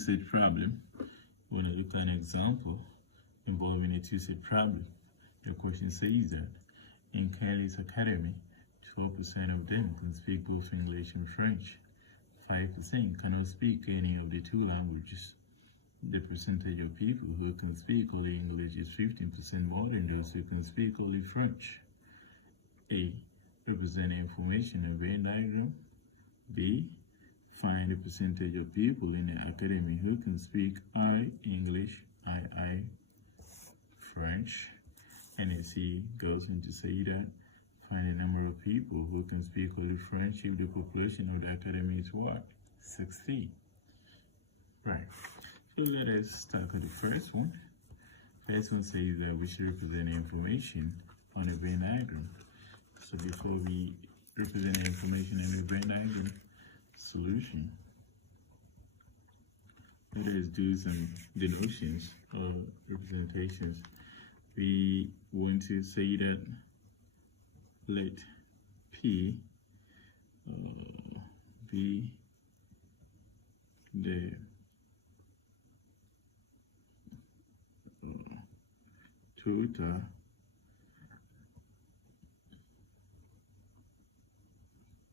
two-set problem. We're going to look at an example involving a two-set problem. Your question says that in Kylie's academy, 12% of them can speak both English and French. 5% cannot speak any of the two languages. The percentage of people who can speak only English is 15% more than those who can speak only French. A. Represent information in a Venn diagram. B. Find the percentage of people in the academy who can speak I English, I French. And C goes on to say that find the number of people who can speak only French if the population of the academy is what? 60. Right. So let us start with the first one. First one says that we should represent the information on a Venn diagram. So before we represent the information in the Venn diagram solution, let us do some denotations or representations. We want to say that let P be the total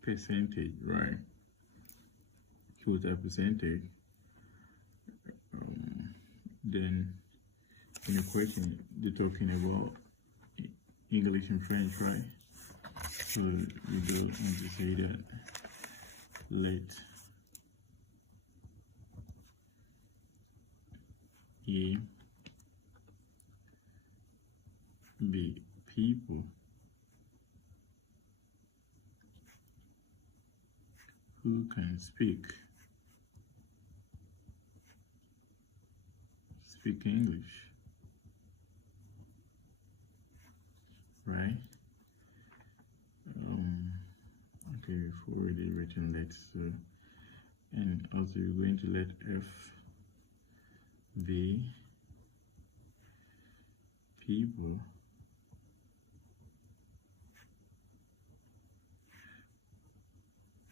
percentage, right? Total percentage. Then in the question, they're talking about English and French, right? So we go on to say that let E be people who can speak English, right? Okay, we've already written that. So, and also we're going to let F be people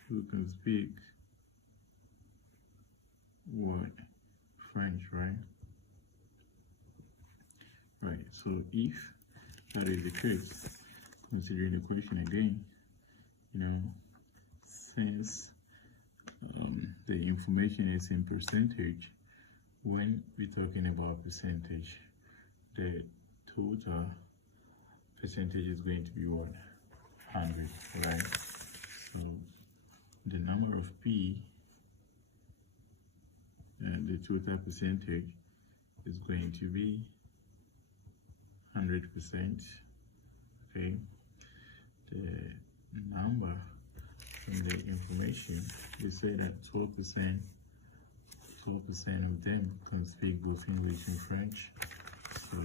who can speak what? French, right? Right, so if that is the case, considering the question again, since the information is in percentage, when we're talking about percentage, the total percentage is going to be what? 100, right? So the number of P, the total percentage is going to be 100%, okay? The number from the information, they say that 12% of them can speak both English and French. So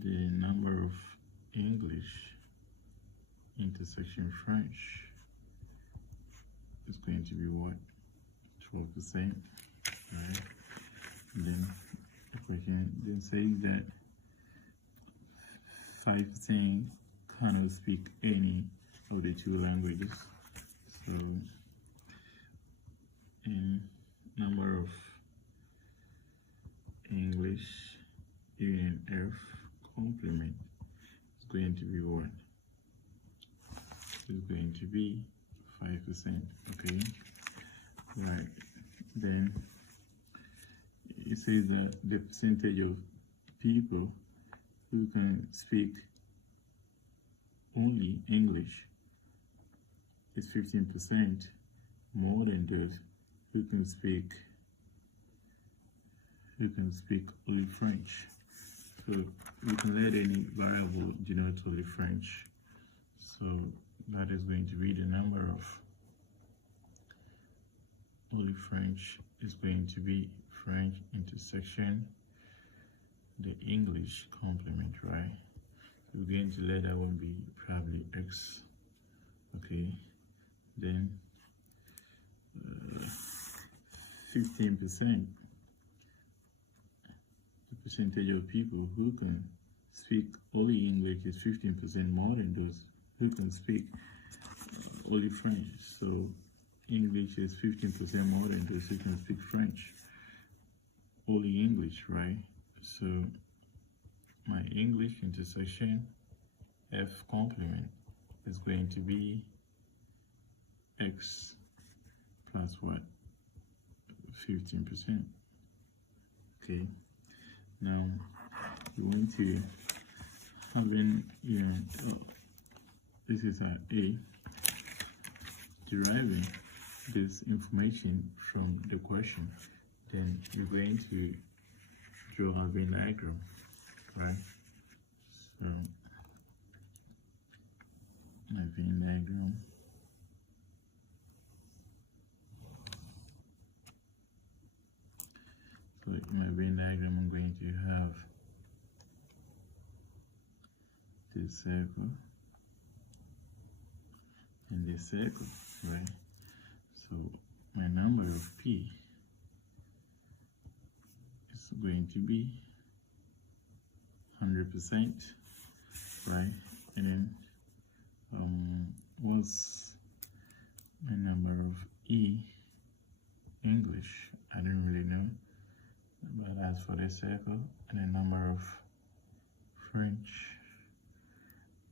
the number of English intersection French is going to be what? 12%, right? And then the question then says that 5% cannot speak any of the two languages. So in number of English in F complement is going to be what? It's going to be 5%, okay? Right, then it says that the percentage of people who can speak only English is 15% more than those who can speak only French. So we can let any variable denote only French. So that is going to be the number of only French is going to be French intersection the English complement, right? So we're going to let that one be probably X, okay? Then 15%, the percentage of people who can speak only English is 15% more than those who can speak only French. So English is 15% more than those who can speak French. Only English, right? So my English intersection F complement is going to be X plus what? 15%. Okay. Now we want to having this is our A, deriving this information from the question. Then you're going to draw a Venn diagram, right? So my Venn diagram. So in my Venn diagram, I'm going to have this circle and this circle, right? So my number of P is going to be 100%, right? And then what's my number of E? English, I don't really know, but as for the circle, and the number of French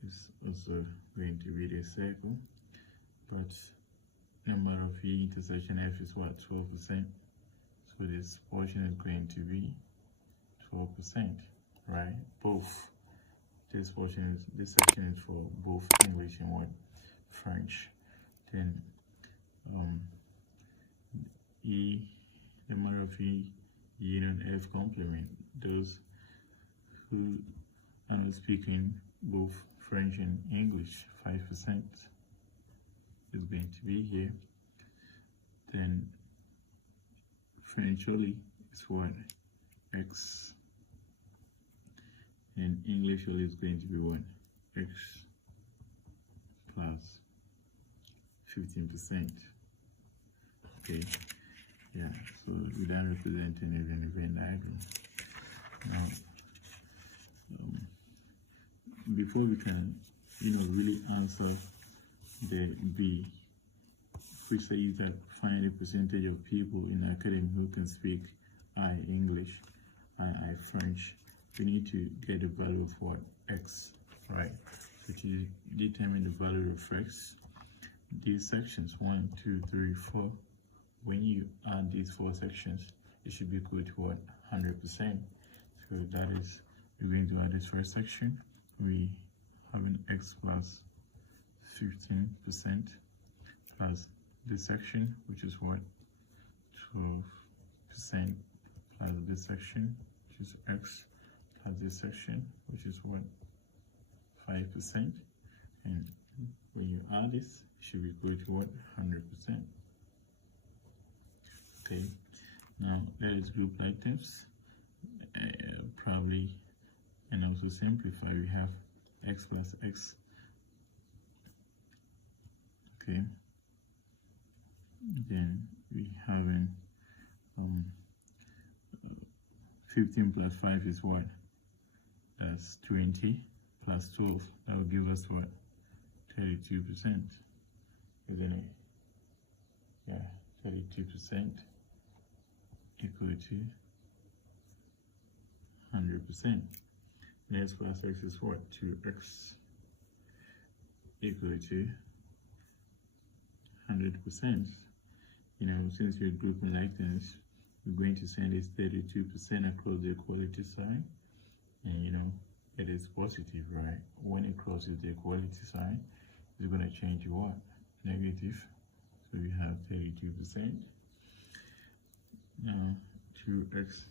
is also going to be the circle, but number of E intersection F is what? 12%. So this portion is going to be 12%, right? Both. This portion is, this section is for both English and what? French. Then E, the number of E union F complement. Those who are not speaking both French and English, 5% is going to be here. Then French only is what? X. And English only is going to be what? X plus 15%. Okay. Yeah, so without representing even a Venn diagram. Now, before we can, really answer the B, which says that find the percentage of people in the academy who can speak I English, I French, we need to get the value of what? X, right? So to determine the value of X, these sections 1, 2, 3, 4. When you add these 4 sections, it should be equal to what? 100%. So that is, we're going to add this first section. We have an X plus 15% plus this section, which is what? 12% plus this section, which is X plus this section, which is what? 5%. And when you add this, it should be equal to what? 100%. Okay, now let us group items, probably, and also simplify. We have X plus X. Okay, then we have 15 plus 5 is what? That's 20 plus 12. That will give us what? 32%, isn't it? Yeah, 32%. Equal to 100%. And X plus X is what? 2X equal to 100%. Since we're grouping like this, we're going to send this 32% across the equality sign. And it is positive, right? When it crosses the equality sign, it's going to change what? Negative. So we have 32%. Now 2X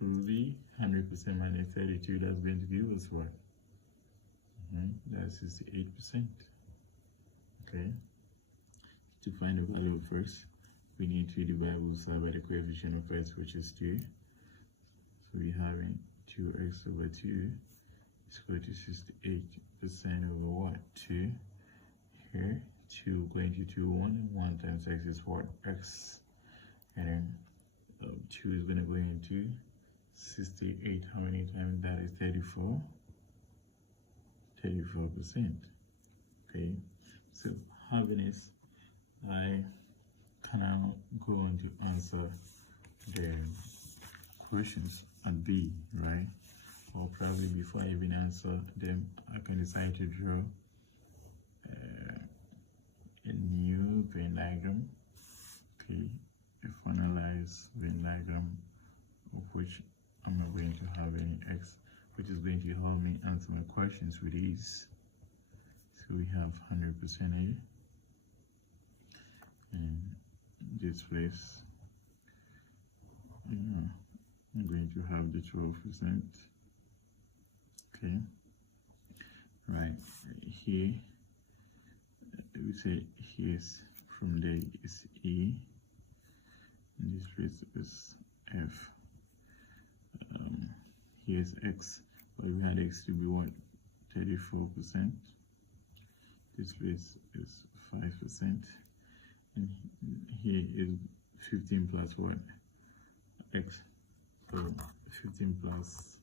will be 100% minus 32. That's going to give us what? That's 68%. Okay. To find the value of X, we need to divide both sides by the coefficient of X, which is 2. So we have 2X over 2 is equal to 68% over what? 2. Here, 2 going to 2, 1, 1 times X is what? X. And then 2 is going to go into 68. How many times? That is 34. 34%. Okay. So having is I can now go on to answer the questions at B, right? Or probably before I even answer them, I can decide to draw a new Venn diagram. Okay, a finalized Venn diagram of which I'm not going to have any X, which is going to help me answer my questions with ease. So we have 100% here, and this place, I'm going to have the 12%. Okay, right here, we say here's from there is E, and this place is F. Here's X, but we had X to be what? 34%. This place is 5%, and here is 15 plus what? X. So 15 plus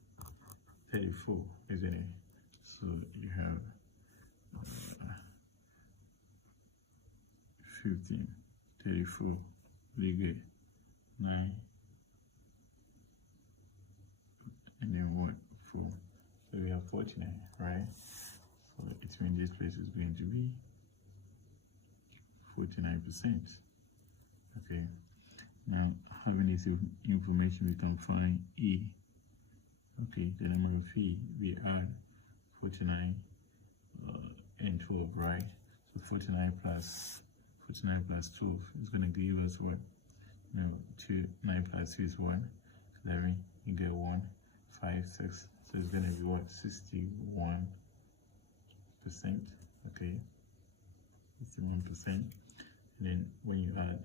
34, isn't it? So you have 15, 34, we get 9, and then what? 4. So we have 49, right? So it means this place is going to be 49%. Okay. Now, having this information, we can find E. Okay, the number of E, we add 49 and 12, right? So 49 plus 12 is going to give us what? No, 9 plus 2 is 1. 11, you get 1, 5, 6. So it's going to be what? 61%. Okay, 61%. And then when you add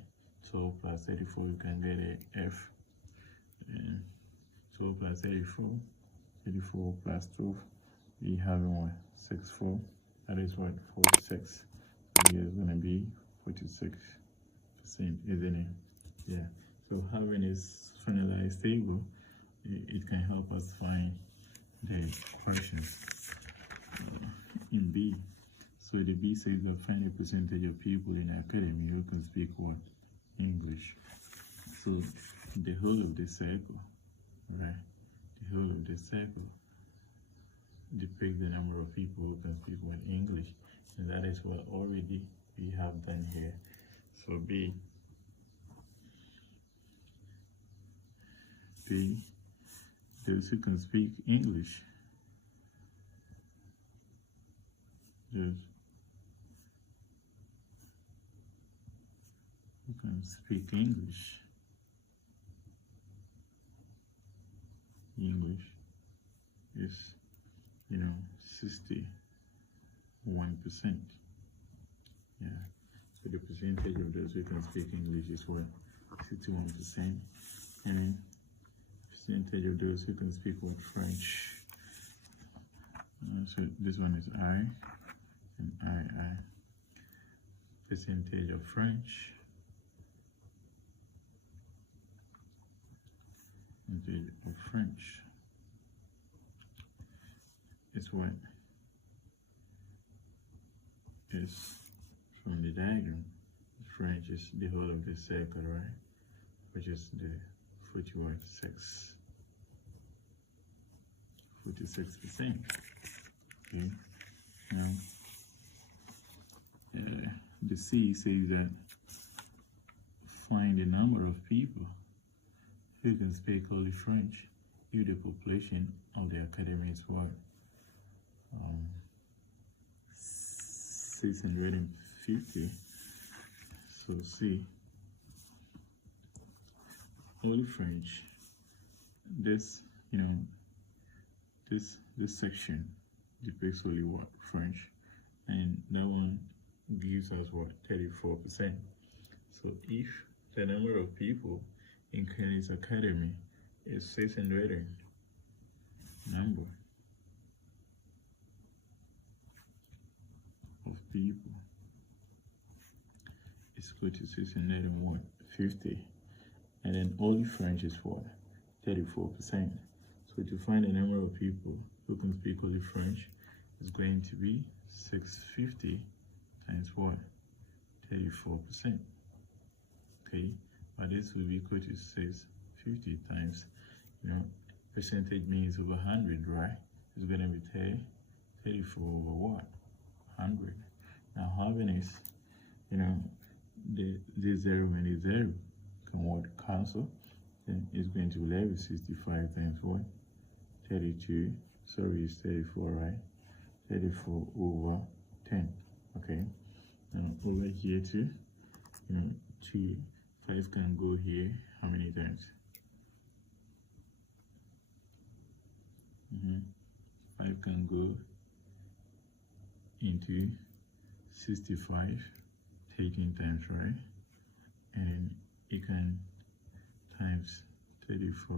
12 plus 34, you can get a F. And 12 plus 34, 34 plus 12, we have what? 64. That is what? 46. So here is going to be 46%, isn't it? Yeah. So having this finalized table, it can help us find the questions in B. So the B says that find a percentage of people in the academy who can speak what? English. So the whole of the circle, right? The whole of the circle depicts the number of people who can speak what? English. And that is what already we have done here. So B, those who can speak English. Those who can speak English. English is, 61%. Yeah. So the percentage of those who can speak English is what? 61%. And percentage of those who can speak what? French. So this one is I and I. Percentage of French. Percentage of French is what? Is from the diagram. French is the whole of the circle, right? Which is the 46%. Okay. Now, the C says that find the number of people who can speak only French if the population of the academy is what? 650. So C, only French. This, this section depicts only what? French, and that one gives us what? 34%. So if the number of people in Kennedys Academy is 600 number of people is equal to 650, and then only French is for 34%. So to find the number of people who can speak only French is going to be 650 times what? 34%. okay? But this will be equal to 650 times, percentage means over 100, right? It's going to be 34 over what? 100. Now, having is, this 0 and the 0 can what? Cancel. Then it's going to be left with 65 times what? 32. Sorry, it's 34, right? 34 over 10. Okay. Now over here too, 2, 5 can go here. How many times? 5 can go into 65 13 times, right? And then it can times 34.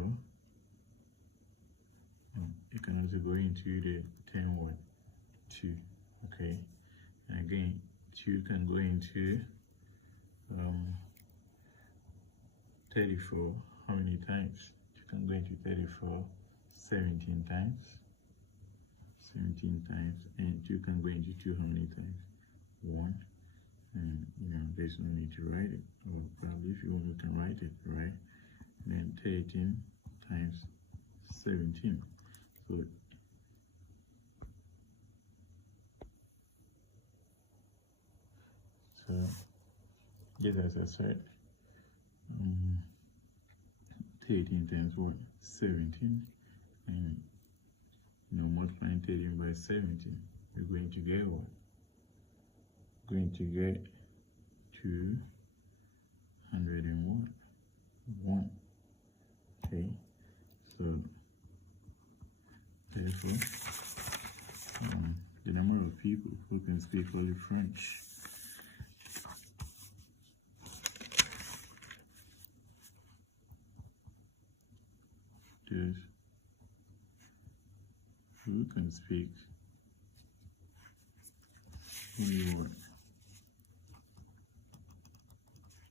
It can also go into the 10 1 2. Okay, and again 2 can go into 34. How many times? 2 can go into 34 17 times. 17 times, and 2 can go into 2 how many times? 1. And there's no need to write it, or probably if you want, you can write it, right? And then 13 times 17. So just as I said, 13 times what? 17. And multiplying 13 by 17, we're going to get what? Going to get 201. Okay, so therefore, the number of people who can speak only French is who can speak only what?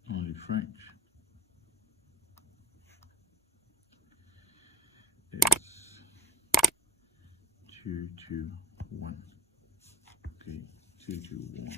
Only French. It's 221. Okay, 221.